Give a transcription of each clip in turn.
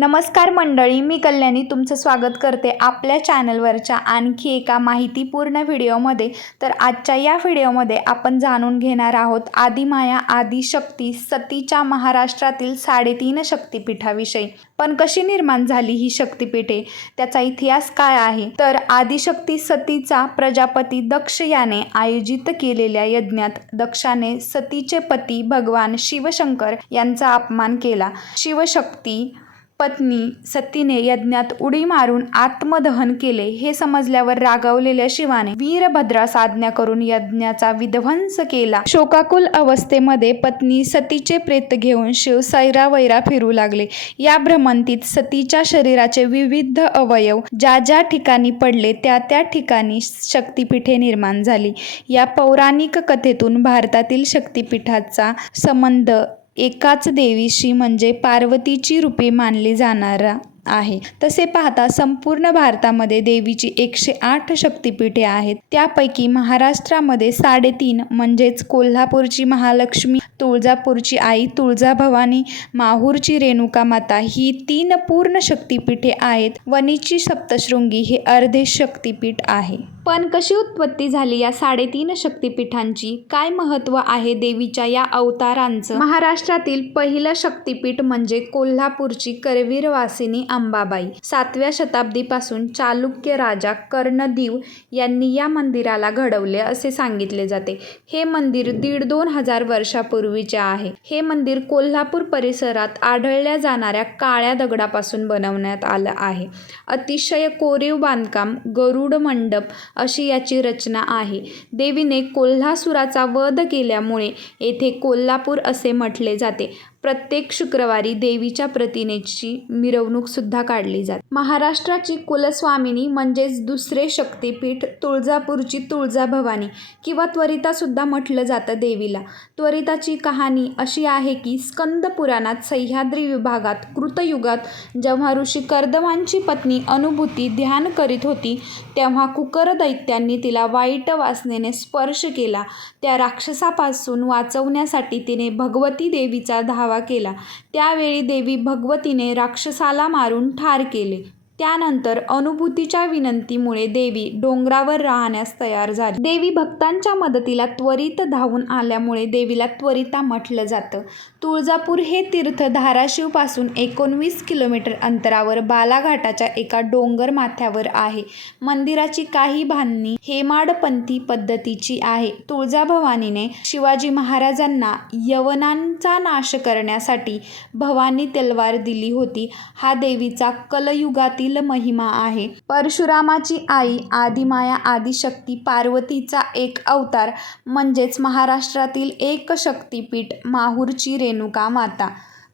नमस्कार मंडळी मी कल्याणी तुमचं स्वागत करते आपल्या चॅनलवरच्या आणखी एका माहितीपूर्ण व्हिडिओमध्ये. तर आजच्या या व्हिडिओमध्ये आपण जाणून घेणार आहोत आदिमाया आदिशक्ती सतीच्या महाराष्ट्रातील साडेतीन शक्तिपीठाविषयी. पण कशी निर्माण झाली ही शक्तिपीठे? त्याचा इतिहास काय आहे? तर आदिशक्ती सतीचा प्रजापती दक्ष याने आयोजित केलेल्या यज्ञात दक्षाने सतीचे पती भगवान शिवशंकर यांचा अपमान केला. शिवशक्ती पत्नी सतीने यज्ञात उडी मारून आत्मदहन केले हे समजल्यावर रागावलेल्या शिवाने वीरभद्रा साधना करून यज्ञाचा विध्वंस केला. शोकाकुल अवस्थेमध्ये पत्नी सतीचे प्रेत घेऊन शिव सैरा वैरा फिरू लागले. या भ्रमंतीत सतीच्या शरीराचे विविध अवयव ज्या ज्या ठिकाणी पडले त्या त्या ठिकाणी शक्तिपीठे निर्माण झाली. या पौराणिक कथेतून भारतातील शक्तिपीठाचा संबंध एकाच देवीशी म्हणजे पार्वतीची रूपे मानली जाणार आहे. तसे पाहता संपूर्ण भारतामध्ये देवीची एकशे आठ शक्तिपीठे आहेत. त्यापैकी महाराष्ट्रामध्ये साडेतीन म्हणजेच कोल्हापूरची महालक्ष्मी तुळजापूरची आई तुळजाभवानी माहूरची रेणुका माता ही तीन पूर्ण शक्तिपीठे आहेत. वणीची सप्तशृंगी हे अर्धे शक्तिपीठ आहे. पण कशी उत्पत्ती झाली या साडेतीन शक्तिपीठांची? काय महत्त्व आहे देवीच्या या अवतारांचं? महाराष्ट्रातील पहिलं शक्तिपीठ म्हणजे कोल्हापूरची करवीरवासिनी अंबाबाई सातव्या शताब्दीपासून चालुक्य राजा कर्णदीव यांनी या मंदिराला घडवले असे सांगितले जाते. हे मंदिर दीड दोन हजार वर्षापूर्वीचे आहे. हे मंदिर कोल्हापूर परिसरात आढळल्या जाणाऱ्या काळ्या दगडापासून बनवण्यात आलं आहे. अतिशय कोरीव बांधकाम गरुड मंडप अशी याची रचना आहे. देवीने कोल्हासुराचा वध केल्यामुळे येथे कोल्हापूर असे म्हटले जाते. प्रत्येक शुक्रवारी देवीच्या प्रतिमेची मिरवणूक सुद्धा काढली जाते. महाराष्ट्राची कुलस्वामिनी म्हणजेच दुसरे शक्तिपीठ तुळजापूरची तुळजाभवानी किंवा त्वरिता सुद्धा म्हटलं जातं देवीला. त्वरिताची कहाणी अशी आहे की स्कंद पुराणात सह्याद्री विभागात कृतयुगात जेव्हा ऋषी कर्दमांची पत्नी अनुभूती ध्यान करीत होती तेव्हा कुकर दैत्यांनी तिला वाईट वासनेने स्पर्श केला. त्या राक्षसापासून वाचवण्यासाठी तिने भगवती देवीचा धावा केला. त्यावेळी देवी भगवतीने राक्षसाला मारून ठार केले. त्यानंतर अनुभूतीच्या विनंतीमुळे देवी डोंगरावर राहण्यास तयार झाली. देवी भक्तांच्या मदतीला त्वरित धावून आल्यामुळे देवीला त्वरिता म्हटलं जातं. तुळजापूर हे तीर्थ धाराशिवपासून एकोणवीस किलोमीटर अंतरावर बालाघाटाच्या एका डोंगर माथ्यावर आहे. मंदिराची काही बांधणी हेमाडपंथी पद्धतीची आहे. तुळजाभवानीने शिवाजी महाराजांना यवनांचा नाश करण्यासाठी भवानी तलवार दिली होती. हा देवीचा कलयुगातील महिमा आहे. परशुरामाची आई आदिमाया आदिशक्ती पार्वतीचा एक अवतार म्हणजेच महाराष्ट्रातील एक शक्तिपीठ माहूरची रेणुका माता.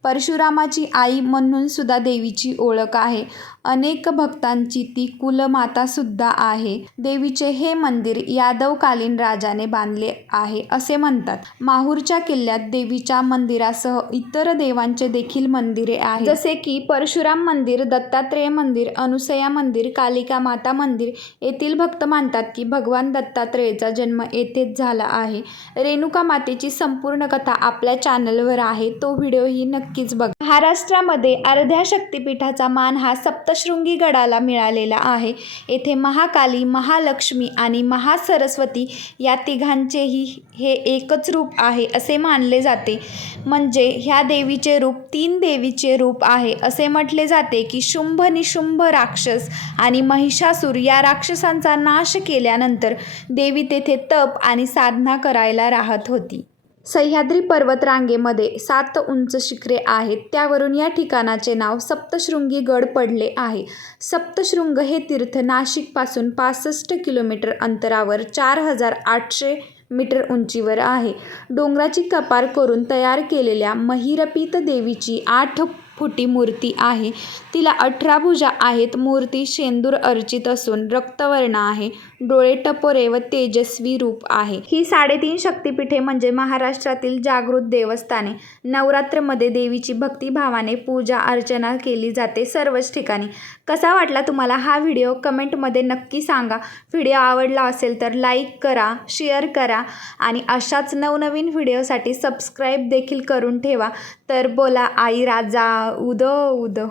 परशुरामाची आई म्हणून सुद्धा देवीची ओळख आहे. अनेक भक्तांची ती कुलमातासुद्धा आहे. देवीचे हे मंदिर यादवकालीन राजाने बांधले आहे असे म्हणतात. माहूरच्या किल्ल्यात देवीच्या मंदिरासह इतर देवांचे देखील मंदिरे आहेत. जसे की परशुराम मंदिर दत्तात्रेय मंदिर अनुसया मंदिर कालिका माता मंदिर येथील भक्त मानतात की भगवान दत्तात्रेयचा जन्म येथेच झाला आहे. रेणुका मातेची संपूर्ण कथा आपल्या चॅनलवर आहे. तो व्हिडिओही नक्की नक्कीच बघा. महाराष्ट्रामध्ये अर्ध्या शक्तिपीठाचा मान हा सप्तशृंगी गडाला मिळालेला आहे. येथे महाकाली महालक्ष्मी आणि महासरस्वती या तिघांचेही हे एकच रूप आहे असे मानले जाते. म्हणजे ह्या देवीचे रूप तीन देवीचे रूप आहे असे म्हटले जाते की शुंभ निशुंभ राक्षस आणि महिषासूर या राक्षसांचा नाश केल्यानंतर देवी तेथे तप आणि साधना करायला राहत होती. सह्याद्री पर्वतरांगेमध्ये सात उंच शिखरे आहेत. त्यावरून या ठिकाणाचे नाव सप्तशृंगी गड पडले आहे. सप्तशृंग हे तीर्थ नाशिकपासून पासष्ट किलोमीटर अंतरावर चार हजार आठशे मीटर उंचीवर आहे. डोंगराची कपार करून तयार केलेल्या महिरपीत देवीची आठ फुटी मूर्ती आहे. तिला अठरा भुजा आहेत. मूर्ती शेंदूर अर्चित असून रक्तवर्ण आहे. डोळे टपोरे व तेजस्वी रूप आहे. ही साडेतीन शक्तिपीठे म्हणजे महाराष्ट्रातील जागृत देवस्थाने. नवरात्रमध्ये देवीची भक्तिभावाने पूजा अर्चना केली जाते सर्वच ठिकाणी. कसा वाटला तुम्हाला हा व्हिडिओ? कमेंटमध्ये नक्की सांगा. व्हिडिओ आवडला असेल तर लाईक करा शेअर करा आणि अशाच नवनवीन व्हिडिओसाठी सबस्क्राईब देखील करून ठेवा. तर बोला आई राजा उदो उदो.